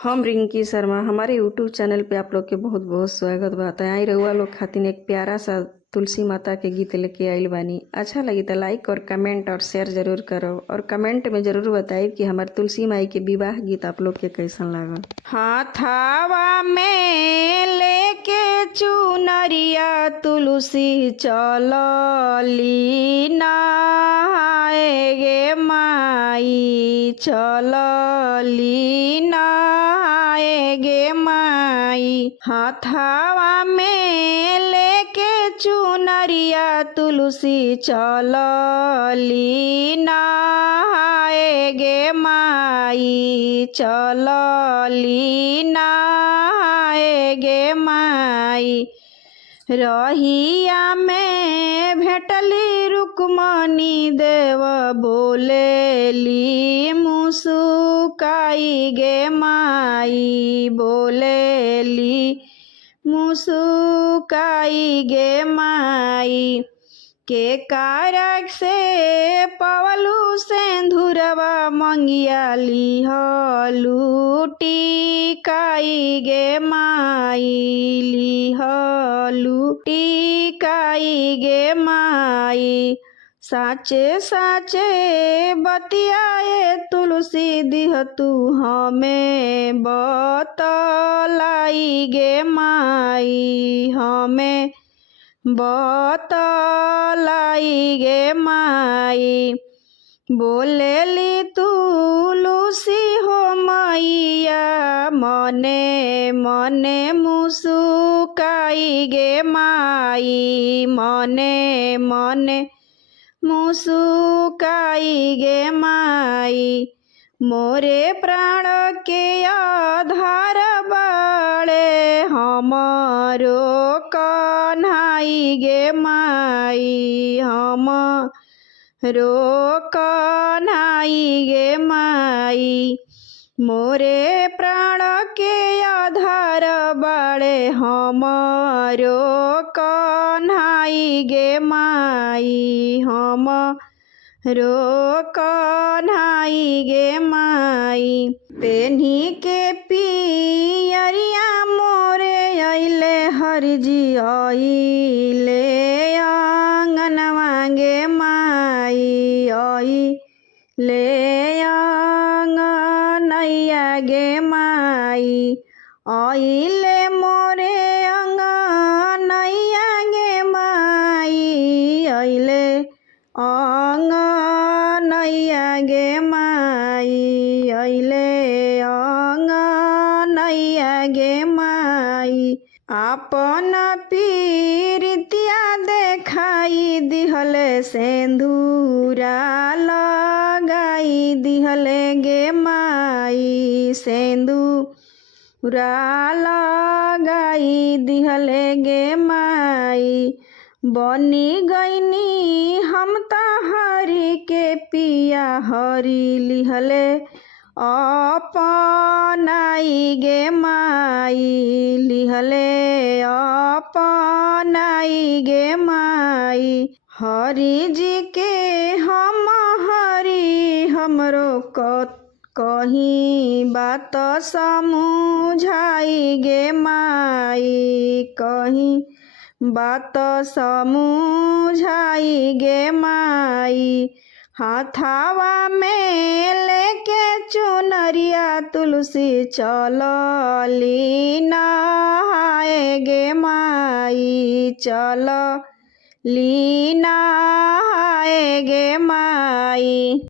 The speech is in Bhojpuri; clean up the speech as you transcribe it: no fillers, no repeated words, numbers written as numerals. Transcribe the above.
हम रिंकी शर्मा हमारे यूट्यूब चैनल पे आप लोग के बहुत बहुत स्वागत बा। त आई रउआ लोग खातिर एक प्यारा सा तुलसी माता के गीत लेके आइल बानी। अच्छा लगी तो लाइक और कमेंट और शेयर जरूर करो और कमेंट में जरूर बताइए कि हमारे तुलसी माई के विवाह गीत आप लोग के कैसन लागल। हाथावा में लेके चुनरिया तुलसी चलली नहाए गे माई चलली नहाए गे माई। हाथावा में लेके चुनरिया तुलसी चलली नहाए गे माई चलली नहाए गे माई। रहिया में भेटली रुक्मणी देव बोलेली मुसुकाई गे माई बोलेली मुसुकाई गे माई। के कारक से पवलू सेंधुरवा मंगिया लिहलू टिकाई गे माई लिहलू टिकाई गे माई। साचे साचे बतियाए तुलसी दिह तू हमें बतलाई गे माई हमें बतलाई गे माई। बोलेली तुलसी हो मैया मने मने मुसुकाई गे माई मने मने मुसुकाई गे माई। मोरे प्राण के आधार बाड़े हमारो कन्हाई गे माई हमारो कन्हाई गे माई। मोरे प्राण के आधार बाड़े हमारो कन्हाई गे माई हमारो कन्हाई गे माई। पेन्ही के पियरिया मोरे अइले हरिजी अइले आंगनवा गे माई अइले आंगनैया गे माई अइले मोरे आंगनैया गे माई अइले आंगनैया गे माई अइले आंगनैया गे माई। आपन पीरितिया देखाई दिहले सेंधुरा लगाई दिहले गे माई सेंधुरा लगाई दिहले गे माई। बनी गईनी हम हरि के पिया हरि लिहले अपनाई गे माई लिहले अपनाई गे माई। हरि जी के हम हरि हमरो कहीं बात समझाई गे माई कहीं बात समझाई गे माई। हाथावा में लेके चुनरिया तुलसी चलली नहाए गे माई चलली नहाए गे माई।